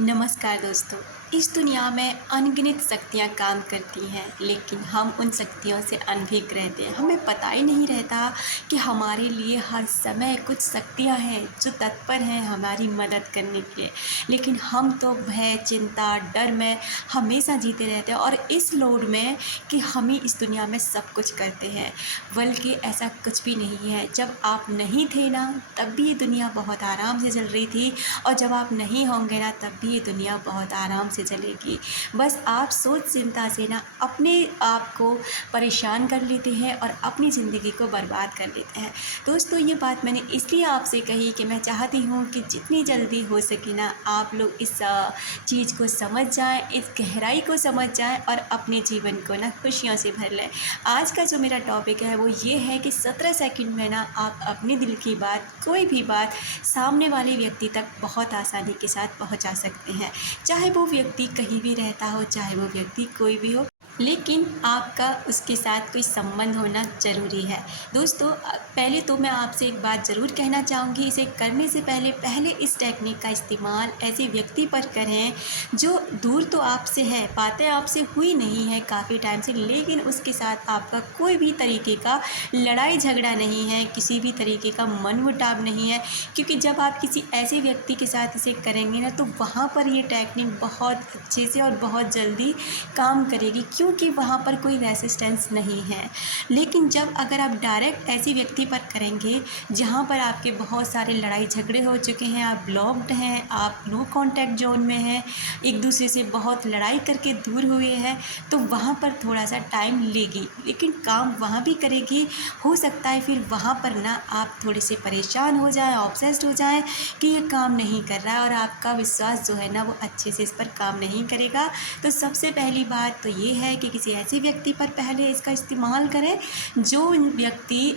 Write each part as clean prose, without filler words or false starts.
नमस्कार दोस्तों। इस दुनिया में अनगिनत शक्तियाँ काम करती हैं, लेकिन हम उन शक्तियों से अनभिज्ञ रहते हैं। हमें पता ही नहीं रहता कि हमारे लिए हर समय कुछ शक्तियाँ हैं जो तत्पर हैं हमारी मदद करने के लिए, लेकिन हम तो भय, चिंता, डर में हमेशा जीते रहते हैं और इस लोड में कि हम ही इस दुनिया में सब कुछ करते हैं। बल्कि ऐसा कुछ भी नहीं है। जब आप नहीं थे ना, तब भी ये दुनिया बहुत आराम से चल रही थी, और जब आप नहीं होंगे ना, तब भी ये दुनिया बहुत आराम से चलेगी। बस आप सोच चिंता से ना अपने आप को परेशान कर लेते हैं और अपनी ज़िंदगी को बर्बाद कर लेते हैं। दोस्तों, ये बात मैंने इसलिए आपसे कही कि मैं चाहती हूँ कि जितनी जल्दी हो सके ना आप लोग इस चीज़ को समझ जाएँ, इस गहराई को समझ जाएँ और अपने जीवन को ना खुशियों से भर लें। आज का जो मेरा टॉपिक है वो ये है कि 17 सेकंड में ना आप अपने दिल की बात, कोई भी बात सामने वाले व्यक्ति तक बहुत आसानी के साथ पहुंचा सकते हैं। चाहे वो व्यक्ति कहीं भी रहता हो, चाहे वो व्यक्ति कोई भी हो, लेकिन आपका उसके साथ कोई संबंध होना ज़रूरी है। दोस्तों, पहले तो मैं आपसे एक बात ज़रूर कहना चाहूँगी, इसे करने से पहले इस टेक्निक का इस्तेमाल ऐसे व्यक्ति पर करें जो दूर तो आपसे है, बातें आपसे हुई नहीं है काफ़ी टाइम से, लेकिन उसके साथ आपका कोई भी तरीके का लड़ाई झगड़ा नहीं है, किसी भी तरीके का मनमुटाव नहीं है। क्योंकि जब आप किसी ऐसे व्यक्ति के साथ इसे करेंगे ना, तो वहाँ पर ये टेक्निक बहुत अच्छे से और बहुत जल्दी काम करेगी, क्योंकि वहाँ पर कोई रेसिस्टेंस नहीं है। लेकिन जब अगर आप डायरेक्ट ऐसे व्यक्ति पर करेंगे जहाँ पर आपके बहुत सारे लड़ाई झगड़े हो चुके हैं, आप ब्लॉक्ड हैं, आप नो कॉन्टैक्ट जोन में हैं, एक दूसरे से बहुत लड़ाई करके दूर हुए हैं, तो वहाँ पर थोड़ा सा टाइम लेगी, लेकिन काम वहाँ भी करेगी। हो सकता है फिर वहाँ पर ना आप थोड़े से परेशान हो जाएं, ऑब्सेस्ड हो जाएं कि ये काम नहीं कर रहा है, और आपका विश्वास जो है ना वो अच्छे से इस पर काम नहीं करेगा। तो सबसे पहली बात तो ये है कि किसी ऐसे व्यक्ति पर पहले इसका इस्तेमाल करें जो व्यक्ति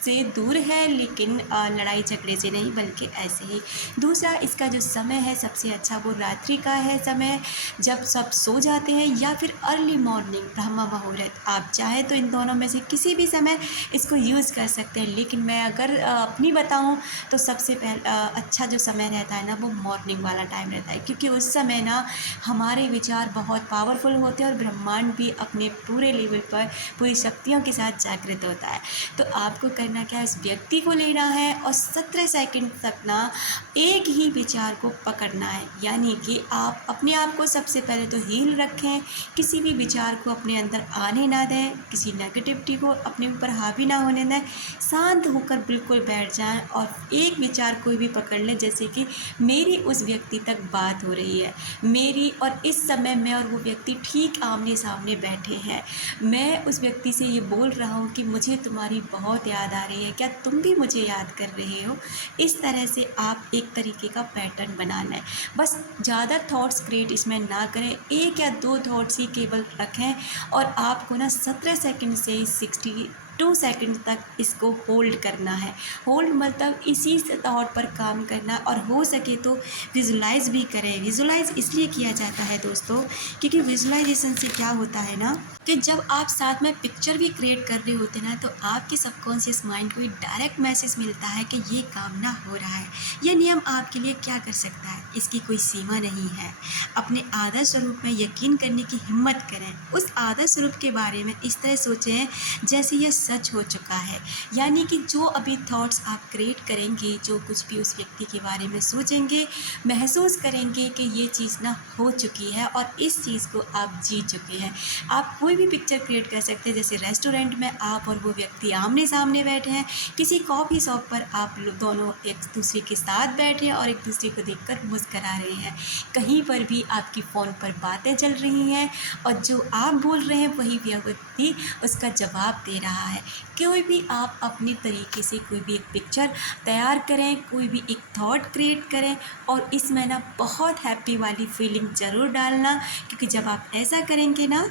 से दूर है, लेकिन लड़ाई झगड़े से नहीं, बल्कि ऐसे ही। दूसरा, इसका जो समय है सबसे अच्छा वो रात्रि का है समय, जब सब सो जाते हैं, या फिर अर्ली मॉर्निंग ब्रह्म मुहूर्त। आप चाहे तो इन दोनों में से किसी भी समय इसको यूज़ कर सकते हैं, लेकिन मैं अगर अपनी बताऊं तो सबसे अच्छा जो समय रहता है ना वो मॉर्निंग वाला टाइम रहता है, क्योंकि उस समय ना हमारे विचार बहुत पावरफुल होते हैं और ब्रह्मांड भी अपने पूरे लेवल पर पूरी शक्तियों के साथ जागृत होता है। तो आपको करना क्या है, इस व्यक्ति को लेना है और 17 सेकंड तक ना एक ही विचार को पकड़ना है। यानी कि आप अपने आप को सबसे पहले तो हील रखें, किसी भी विचार को अपने अंदर आने ना दें, किसी नेगेटिविटी को अपने ऊपर हावी ना होने दें, शांत होकर बिल्कुल बैठ जाएं और एक विचार कोई भी पकड़ लें। जैसे कि मेरी उस व्यक्ति तक बात हो रही है, मेरी, और इस समय मैं और वो व्यक्ति ठीक आमने सामने बैठे हैं, मैं उस व्यक्ति से ये बोल रहा हूँ कि मुझे तुम्हारी बहुत याद आ रही है, क्या तुम भी मुझे याद कर रहे हो। इस तरह से आप एक तरीके का पैटर्न बनाना है। बस ज़्यादा थॉट्स क्रिएट इसमें ना करें, एक या दो थॉट्स ही केवल रखें, और आपको ना 17 सेकंड से 62 सेकंड तक इसको होल्ड करना है। होल्ड मतलब इसी थॉट पर काम करना, और हो सके तो विजुलाइज भी करें। विजुलाइज इसलिए किया जाता है दोस्तों, क्योंकि विजुलाइजेशन से क्या होता है ना कि जब आप साथ में पिक्चर भी क्रिएट कर रहे होते ना, तो आपके सबकॉन्शियस माइंड को एक डायरेक्ट मैसेज मिलता है कि ये काम ना हो रहा है। यह नियम आपके लिए क्या कर सकता है, इसकी कोई सीमा नहीं है। अपने आदर्श स्वरूप में यकीन करने की हिम्मत करें। उस आदर्श स्वरूप के बारे में इस तरह सोचें जैसे यह सच हो चुका है। यानी कि जो अभी थॉट्स आप क्रिएट करेंगे, जो कुछ भी उस व्यक्ति के बारे में सोचेंगे, महसूस करेंगे कि ये चीज़ ना हो चुकी है और इस चीज़ को आप जी चुके हैं। आप कोई भी पिक्चर क्रिएट कर सकते हैं, जैसे रेस्टोरेंट में आप और वो व्यक्ति आमने सामने बैठे हैं, किसी कॉफ़ी शॉप पर आप लोग दोनों एक दूसरे के साथ बैठे हैं और एक दूसरे को देखकर मुस्करा रहे हैं, कहीं पर भी आपकी फ़ोन पर बातें चल रही हैं और जो आप बोल रहे हैं वही व्यक्ति उसका जवाब दे रहा है। कोई भी आप अपने तरीके से कोई भी एक पिक्चर तैयार करें, कोई भी एक थॉट क्रिएट करें, और इसमें ना बहुत हैप्पी वाली फीलिंग ज़रूर डालना, क्योंकि जब आप ऐसा करेंगे ना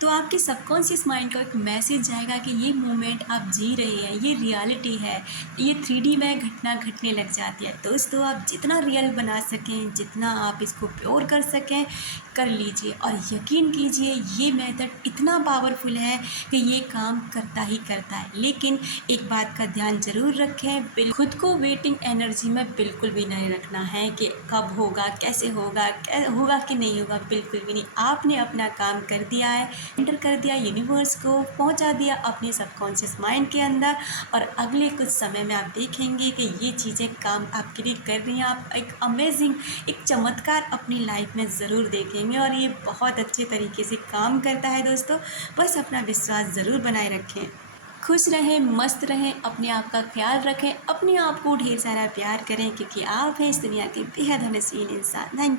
तो आपके सबकॉन्शियस माइंड का एक मैसेज जाएगा कि ये मोमेंट आप जी रहे हैं, ये रियलिटी है, ये 3D में घटना घटने लग जाती है। दोस्तों आप जितना रियल बना सकें, जितना आप इसको प्योर कर सकें, कर लीजिए और यकीन कीजिए ये मेथड इतना पावरफुल है कि ये काम करता ही करता है। लेकिन एक बात का ध्यान ज़रूर रखें, खुद को वेटिंग एनर्जी में बिल्कुल भी नहीं रखना है कि कब होगा, कैसे होगा, होगा कि नहीं होगा, बिल्कुल भी नहीं। आपने अपना काम कर दिया है, एंटर कर दिया, यूनिवर्स को पहुंचा दिया अपने सबकॉन्शियस माइंड के अंदर, और अगले कुछ समय में आप देखेंगे कि ये चीज़ें काम आपके लिए कर रही हैं। आप एक अमेजिंग, एक चमत्कार अपनी लाइफ में ज़रूर देखेंगे और ये बहुत अच्छे तरीके से काम करता है दोस्तों। बस अपना विश्वास ज़रूर बनाए रखें। खुश रहें, मस्त रहें, अपने आप का ख्याल रखें, अपने आप को ढेर सारा प्यार करें, क्योंकि आप हैं इस दुनिया के बेहद हसीन इंसान। थैंक